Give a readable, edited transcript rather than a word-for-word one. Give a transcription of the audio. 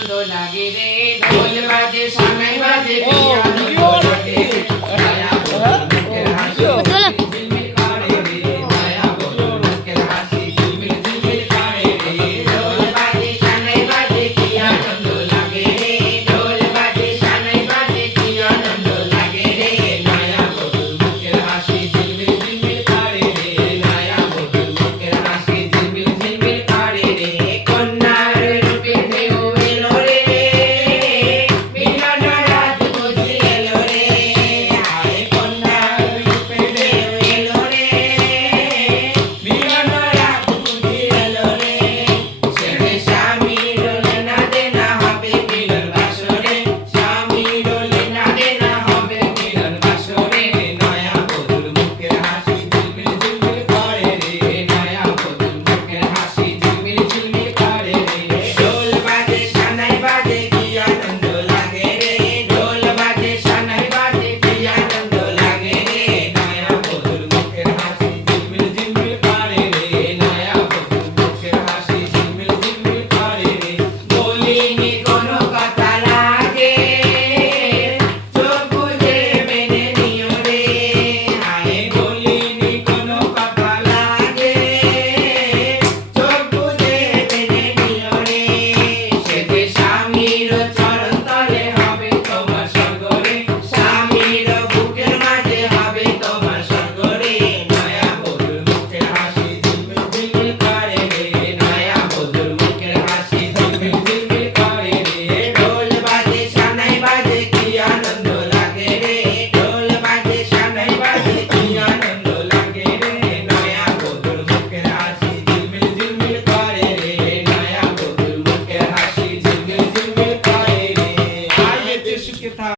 আনন্দ লাগে রে ঢোল বাজে সানাই বাজে কি আনন্দ লাগে নয়া বধূর মুখের হাসি ঝিলমিল করে রে নয়া বধূর মুখের হাসি ঝিলমিল ঝিলমিল করে রে ঢোল বাজে সানাই বাজে কি আনন্দ লাগে রে ঢোল বাজে সানাই বাজে কি আনন্দ লাগে রে নয়া বধূর মুখের হাসি ঝিলমিল ঝিলমিল করে রে নয়া বধূর মুখের হাসি ঝিলমিল ঝিলমিল করে রে কন্যার রূপে ঢেউ এলো রে মিলন রাত বুঝি এলো রে আয় কন্যার রূপে ঢেউ এলো রে মিলন রাত বুঝি এলো রে ছেড়ে স্বামী রোলে না দেনা হবে মিলন বাসরে স্বামী রোলে না দেনা হবে মিলন বাসরে নয়া বধূর মুখের হাসি ঝিলমিল ঝিলমিল করে রে নয়া বধূর মুখের হাসি ঝিলমিল ঝিলমিল করে রে ঢোল বাজে সানাই বাজে কি আনন্দ লাগে রে ঢোল বাজে সানাই বাজে কি আনন্দ লাগে রে নয়া বধূর মুখের হাসি ঝিলমিল ঝিলমিল করে রে নয়া বধূর মুখের হাসি ঝিলমিল ঝিলমিল করে রে বলিনি কোনো কথা লাগে চোখ বুজে মেনে নিও রে আয় বলিনি কোনো কথা লাগে চোখ বুজে মেনে নিও রে সেজে স্বামীর চরণ তলে হবে তোমার স্বর্গ রে স্বামীর বুকের মাঝে হবে তোমার স্বর্গ রে নয়া বধূর মুখের হাসি ঝিলমিল ঝিলমিল করে রে নয়া বধূর মুখের হাসি ঝিলমিল ঝিলমিল করে রে ঢোল বাজে সানাই বাজে কি আনন্দ লাগে রে ঢোল বাজে সানাই বাজে কি আনন্দ লাগে রে নয়া বধূর মুখের হাসি ঝিলমিল ঝিলমিল করে রে নয়া বধূর মুখের হাসি ঝিলমিল ঝিলমিল করে রে আয় সুখে থাক।